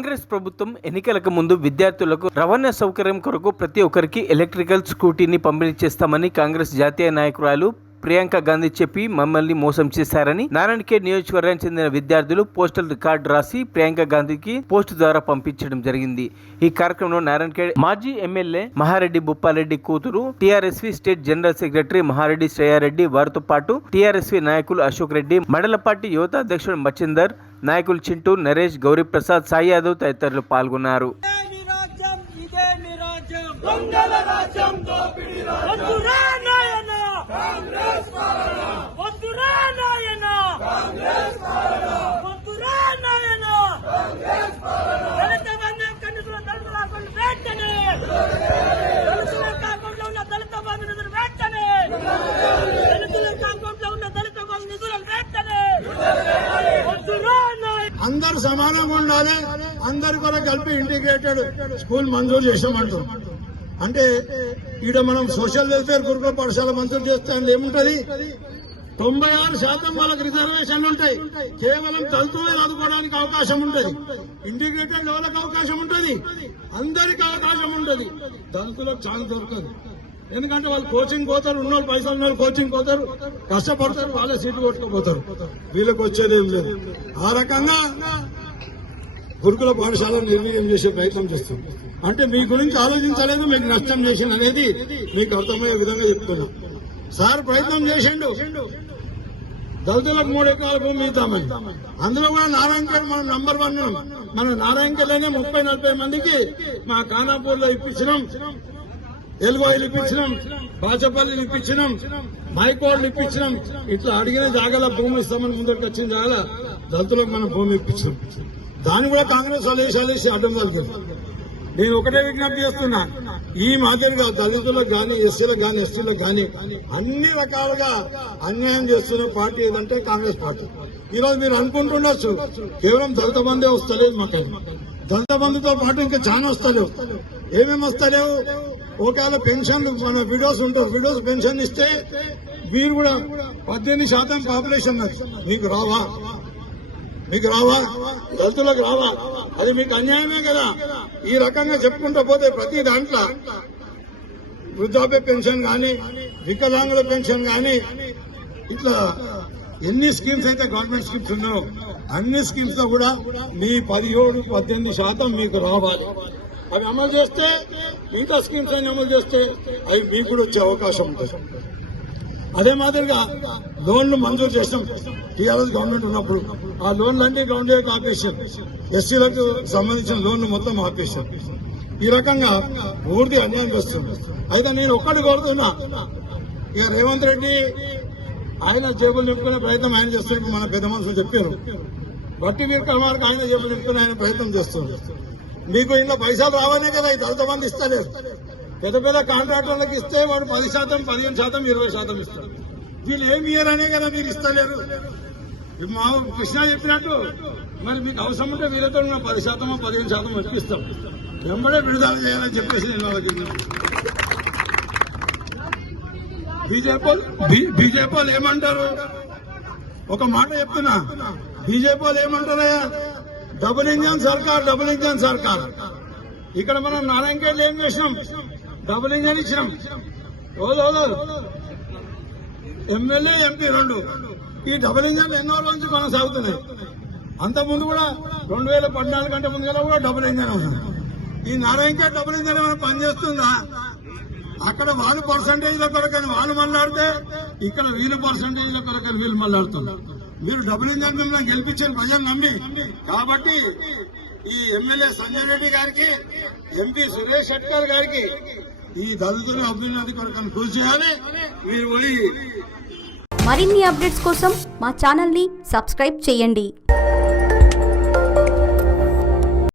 కాంగ్రెస్ ప్రభుత్వం ఎన్నికలకు ముందు విద్యార్థులకు రవాణా సౌకర్యం కొరకు ప్రతి ఒక్కరికి ఎలక్ట్రికల్ స్కూటీని పంపిణీ చేస్తామని కాంగ్రెస్ జాతీయ నాయకురాలు ప్రియాంక గాంధీ చెప్పి మమ్మల్ని మోసం చేశారని నారాయణఖేడ్ నియోజకవర్గానికి చెందిన విద్యార్థులు పోస్టల్ రికార్డు రాసి ప్రియాంక గాంధీకి పోస్టు ద్వారా పంపించడం జరిగింది. ఈ కార్యక్రమంలో నారాయణఖేడ్ మాజీ ఎమ్మెల్యే మహారెడ్డి భూపాలరెడ్డి కూతురు, TRSV state general secretary Maha Reddy Shreya Reddy, వారితో పాటు టీఆర్ఎస్వి నాయకులు అశోక్ రెడ్డి, మండల పార్టీ యువత అధ్యక్షుడు మచిందర్, నాయకులు చింటూ, నరేష్, గౌరీప్రసాద్, సాయి యాదవ్ తదితరులు పాల్గొన్నారు. అందరు సమానంగా ఉండాలి, అందరి కొరకు కలిపి ఇంటిగ్రేటెడ్ స్కూల్ మంజూరు చేసామంటాం. అంటే ఈడ మనం సోషల్ వెల్ఫేర్ గురుకుల పాఠశాల మంజూరు చేస్తే ఏముంటది, 96% వాళ్ళకి రిజర్వేషన్లు ఉంటాయి. కేవలం దళితులే చదువుకోవడానికి అవకాశం ఉంటుంది, ఇంటిగ్రేటెడ్ లెవెల్కి అవకాశం ఉంటుంది, అందరికి అవకాశం ఉంటుంది. దళితులకు ఛాన్స్ దొరకదు. ఎందుకంటే వాళ్ళు కోచింగ్ పోతారు, ఉన్నోళ్ళు పైసలు ఉన్నోళ్ళు కోచింగ్ పోతారు, కష్టపడతారు, వాళ్ళే సీట్లు కొట్టుకుపోతారు, వీళ్ళకి వచ్చేదేం లేదు. ఆ రకంగా గురుకుల పాఠశాలను నిర్వీర్యం చేసే ప్రయత్నం చేస్తుంది. అంటే మీ గురించి ఆలోచించలేదు, మీకు నష్టం చేసింది అనేది మీకు అర్థమయ్యే విధంగా చెప్తున్నా. సార్ ప్రయత్నం చేసిండు దళితులకు 3 ఎకరాల భూమి ఇద్దామని. అందులో కూడా నారాయణఖేడ్ మనం నంబర్ 1. మన నారాయణఖేడ్లోనే 30-40 మందికి మా ఖానాపూర్ లో ఇప్పించినాం, ఎలుగోయిలు ఇప్పించినాం, బాచపల్లిని ఇప్పించినాం, మైకోడ్లు ఇప్పించినాం. ఇట్లా అడిగిన జాగాల భూమి ఇస్తామని ముందరికి వచ్చిన జాగాల దళితులకు మనం భూమి ఇప్పించినాం. దాన్ని కూడా కాంగ్రెస్ వేసి అడ్డం కలిగింది. నేను ఒకటే విజ్ఞప్తి చేస్తున్నా, ఈ మాదిరిగా దళితులకు గాని, ఎస్సీలకు గాని, ఎస్టీలకు గాని అన్ని రకాలుగా అన్యాయం చేస్తున్న పార్టీ ఏదంటే కాంగ్రెస్ పార్టీ. ఈరోజు మీరు అనుకుంటుండొచ్చు కేవలం దళిత బంధే వస్తలేదు, మాకైనా దళిత బంధుతో పాటు ఇంకా చాలా వస్తలేవు. ఏమేమి వస్తలేవు, ఒకవేళ పెన్షన్లు మన విడోస్ ఉంటారు, విడోస్ పెన్షన్ ఇస్తే మీరు కూడా 18% పాపులేషన్ మీకు రావా, దళితులకు రావా? అది మీకు అన్యాయమే కదా. ఈ రకంగా చెప్పుకుంటూ పోతే ప్రతి దాంట్లో వృద్ధాప్య పెన్షన్ గాని, వికలాంగుల పెన్షన్ గాని, ఇట్లా ఎన్ని స్కీమ్స్ అయితే గవర్నమెంట్ స్కీమ్స్ ఉన్నాయో అన్ని స్కీమ్స్ లో కూడా మీ 17-18% మీకు రావాలి. అవి అమలు చేస్తే, మిగతా స్కీమ్స్ అయినా అమలు చేస్తే అవి మీకు కూడా వచ్చే అవకాశం ఉంటుంది. అదే మాదిరిగా లోన్లు మంజూరు చేసినాం టీఆర్ఎస్ గవర్నమెంట్ ఉన్నప్పుడు. ఆ లోన్లన్నీ గ్రౌండ్ ఆపేసాం, ఎస్సీలకు సంబంధించిన లోన్లు మొత్తం ఆపేసాం. ఈ రకంగా పూర్తి అన్యాయం చేస్తుంది. అయితే నేను ఒక్కటి కోరుతున్నా, ఇక రేవంత్ రెడ్డి ఆయన జేబులు నింపుకునే ప్రయత్నం ఆయన చేస్తున్నట్టు మన పెద్ద మనుషులు చెప్పారు. బట్టి విక్రమార్క ఆయన జేబులు నింపుకునే ఆయన ప్రయత్నం చేస్తున్నారు. మీకు ఇంట్లో పైసలు రావనే కదా ఈ దళిత మంది ఇస్తలేరు. పెద్ద పెద్ద కాంట్రాక్టర్లకు ఇస్తే వాడు 10%, 15%, 20% ఇస్తారు. వీళ్ళు ఏమి ఇయ్యరనే కదా మీరు ఇస్తలేరు. మా కృష్ణ చెప్పినట్టు మరి మీకు అవసరం ఉంటే వీళ్ళతో 10%, 15% ఇప్పిస్తాం, వెంబడే విడుదల చేయాలని చెప్పేసి నేను వాళ్ళకి. బీజేపీ వాళ్ళు ఏమంటారు, ఒక మాట చెప్తున్నా, బీజేపీ వాళ్ళు ఏమంటారయ్యా, డబుల్ ఇంజన్ సర్కార్. ఇక్కడ మనం నారాయణఖేడ్ ఏం చేసినాం, డబుల్ ఇంజన్ ఇచ్చినాం. MLA, MP 2. ఈ డబుల్ ఇంజన్ ఎన్నో రోజు కొనసాగుతున్నాయి. అంతకుముందు కూడా 2014 కంటే ముందు కూడా డబుల్ ఇంజన్ ఉంది. ఈ నారాయణఖేడ్ డబుల్ ఇంజన్ ఏమైనా పనిచేస్తుందా? అక్కడ వాళ్ళు పర్సంటేజ్ల కొరకని వాళ్ళు మాట్లాడితే, ఇక్కడ వీళ్ళు పర్సంటేజ్ల కొరకని వీళ్ళు మాట్లాడుతున్నారు. మీరు డబుల్ ఇంజన్ మిమ్మల్ని గెలిపించిన ప్రజలు నమ్మి. కాబట్టి ఈ ఎమ్మెల్యే సంజయ్ రెడ్డి గారికి, ఎంపీ సురేష్ షెట్కర్ గారికి ఈ దళితుల అభ్యున్నతి కొరకని కృషి చేయాలి. మీరు పోయి మరిన్ని అప్డేట్స్ కోసం మా ఛానల్ ని సబ్స్క్రైబ్ చేయండి.